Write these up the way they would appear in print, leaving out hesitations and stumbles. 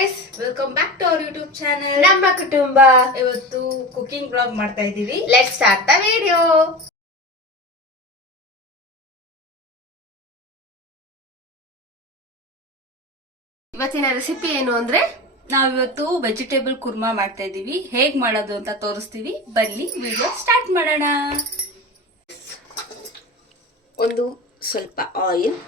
Guys, welcome back to our YouTube channel ನಮ್ಮ ಕುಟುಂಬ. ಇವತ್ತು ಕುಕಿಂಗ್ ಬ್ಲಾಗ್ ಮಾಡ್ತಾ ಇದ್ದೀವಿ. Let's start the video. ಇವತ್ತಿನ ರೆಸಿಪಿ ಏನು ಅಂದ್ರೆ ನಾವಿವತ್ತು ವೆಜಿಟೇಬಲ್ ಕುರ್ಮಾ ಮಾಡ್ತಾ ಇದ್ದೀವಿ. ಹೇಗ್ ಮಾಡೋದು ಅಂತ ತೋರಿಸ್ತೀವಿ. ಬನ್ನಿ ವಿಡಿಯೋ ಸ್ಟಾರ್ಟ್ ಮಾಡೋಣ. ಒಂದು ಸ್ವಲ್ಪ ಆಯಿಲ್,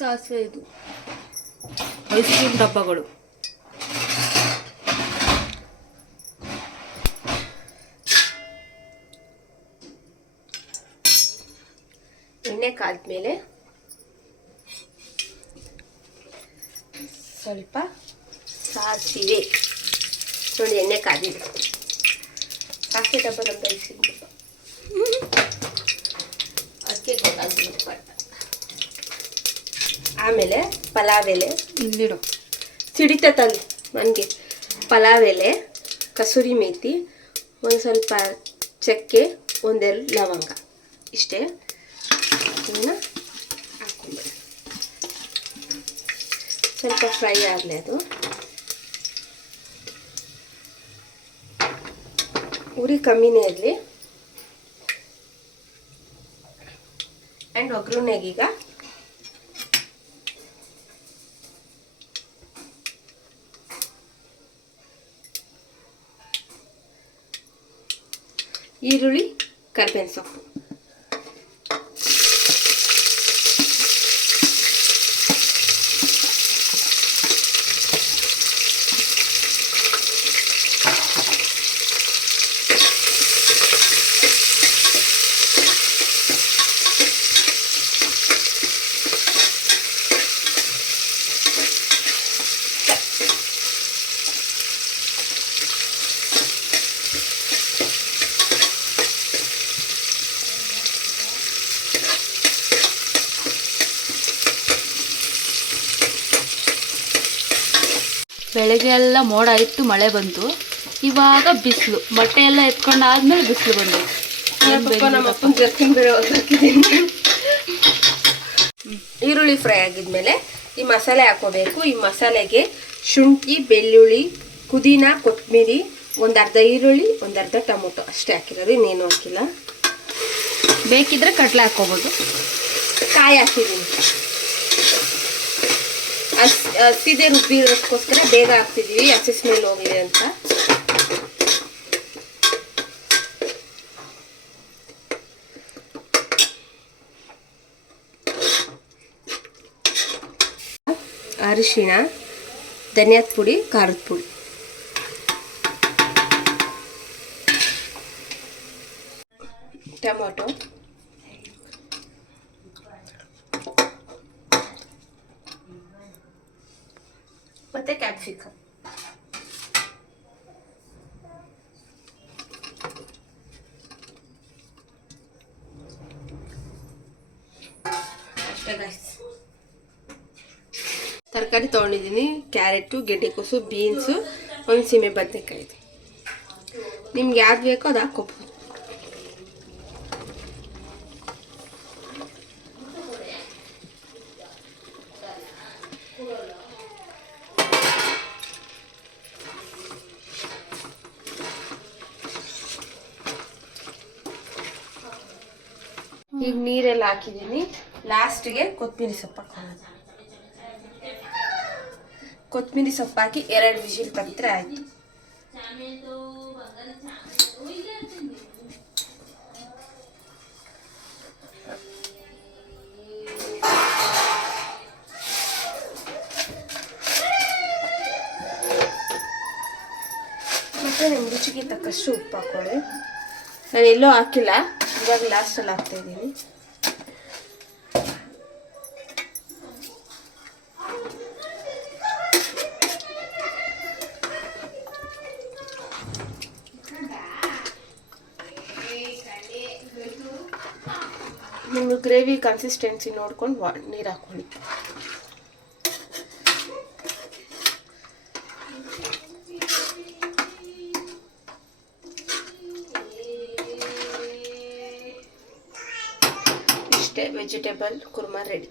ಸಾಸಿವೆ, ಇದು ಐಸ್ ಕ್ರೀಮ್ ಡಬ್ಬಗಳು, ಎಣ್ಣೆ ಕಾದ್ಮೇಲೆ ಸ್ವಲ್ಪ ಸಾಸಿವೆ. ನೋಡಿ, ಎಣ್ಣೆ ಕಾದಿದೆ. ಸಾಸಿವೆ ಡಬ್ಬ ನಮ್ದು ಐಸ್ ಕ್ರೀಮ್ ಡಬ್ಬ, ಅದಕ್ಕೆ ಗೊತ್ತಾಗ್ಬಿಡುತ್ತೆ. ಆಮೇಲೆ ಪಲಾವ್ ಎಲೆ ಇಲ್ಲಿಡು, ಸಿಡಿತಲ್ಲಿ ನನಗೆ. ಪಲಾವ್ ಎಲೆ, ಕಸೂರಿ ಮೇಥಿ, ಒಂದು ಸ್ವಲ್ಪ ಚಕ್ಕೆ, ಒಂದೆರಡು ಲವಂಗ, ಇಷ್ಟೇ. ಇದನ್ನು ಹಾಕ್ಕೊಂಡ್ಬಿಡಿ. ಸ್ವಲ್ಪ ಫ್ರೈ ಆಗಲಿ ಅದು. ಉರಿ ಕಮ್ಮಿನೇ ಇರಲಿ. ಆ್ಯಂಡ್ ಒಗ್ಗರಣೆಗೀಗ ಈರುಳ್ಳಿ, ಕರಿಬೇವಿನ ಸೊಪ್ಪು, ಬೆಳಗ್ಗೆ ಎಲ್ಲ ಮೋಡ ಇತ್ತು, ಮಳೆ ಬಂತು. ಇವಾಗ ಬಿಸಿಲು, ಬಟ್ಟೆ ಎಲ್ಲ ಎತ್ಕೊಂಡಾದ್ಮೇಲೆ ಬಿಸಿಲು ಬಂದು. ಈರುಳ್ಳಿ ಫ್ರೈ ಆಗಿದ್ಮೇಲೆ ಈ ಮಸಾಲೆ ಹಾಕೋಬೇಕು. ಈ ಮಸಾಲೆಗೆ ಶುಂಠಿ, ಬೆಳ್ಳುಳ್ಳಿ, ಪುದೀನ, ಕೊತ್ತಂಬರಿ, ಒಂದು ಅರ್ಧ ಈರುಳ್ಳಿ, ಒಂದು ಅರ್ಧ ಟೊಮೊಟೊ ಅಷ್ಟೇ ಹಾಕಿರೋದು, ಇನ್ನೇನು ಹಾಕಿಲ್ಲ. ಬೇಕಿದ್ರೆ ಕಡಲೆ ಹಾಕೋಬೋದು. ಕಾಯಿ ಹಾಕಿದ್ದೀನಿ, ಹಸಿದೆ ರುಬ್ಬಿರೋದಕ್ಕೋಸ್ಕರ ಬೇಗ ಹಾಕ್ತಿದ್ದೀವಿ, ಹಸಿ ಸ್ಮೆಲ್ ಹೋಗಿದೆ ಅಂತ. ಅರಿಶಿಣ, ಧನಿಯಾದ ಪುಡಿ, ಖಾರದ ಪುಡಿ, ಟೊಮೊಟೊ, ಮತ್ತೆ ಕ್ಯಾಪ್ಸಿಕಮ್. ಅಷ್ಟೇ ಗೈಸ್. ತರಕಾರಿ ತೊಗೊಂಡಿದ್ದೀನಿ. ಕ್ಯಾರೆಟು, ಗೆಡ್ಡೆಕೋಸು, ಬೀನ್ಸು, ಒಂದು ಸೀಮೆ ಬದನೆಕಾಯಿ. ನಿಮ್ಗೆ ಯಾವ್ದು ಬೇಕೋ ಅದು ಹಾಕ್ಕೋಬೋದು. ಈಗ ನೀರೆಲ್ಲ ಹಾಕಿದ್ದೀನಿ. ಲಾಸ್ಟಿಗೆ ಕೊತ್ತಂಬರಿ ಸೊಪ್ಪು ಹಾಕೋದು. ಕೊತ್ತಂಬರಿ ಸೊಪ್ಪು ಹಾಕಿ 2 ವಿಸಿಲ್ ತೆಗೆದ್ರೆ ಆಯಿತು. ಮತ್ತು ನಿಮ್ಮ ರುಚಿಗೆ ತಕ್ಕಷ್ಟು ಉಪ್ಪು ಹಾಕೊಳ್ಳಿ. ನಾನು ಎಲ್ಲೂ ಹಾಕಿಲ್ಲ, ಇವಾಗ ಲಾಸ್ಟಲ್ಲಿ ಹಾಕ್ತಾಯಿದ್ದೀನಿ. ನಿಮ್ಗೆ ಗ್ರೇವಿ ಕನ್ಸಿಸ್ಟೆನ್ಸಿ ನೋಡ್ಕೊಂಡು ನೀರು ಹಾಕ್ಕೊಳ್ಳಿ. ಇಷ್ಟೇ ವೆಜಿಟೇಬಲ್ ಕುರ್ಮಾ ರೆಡಿ.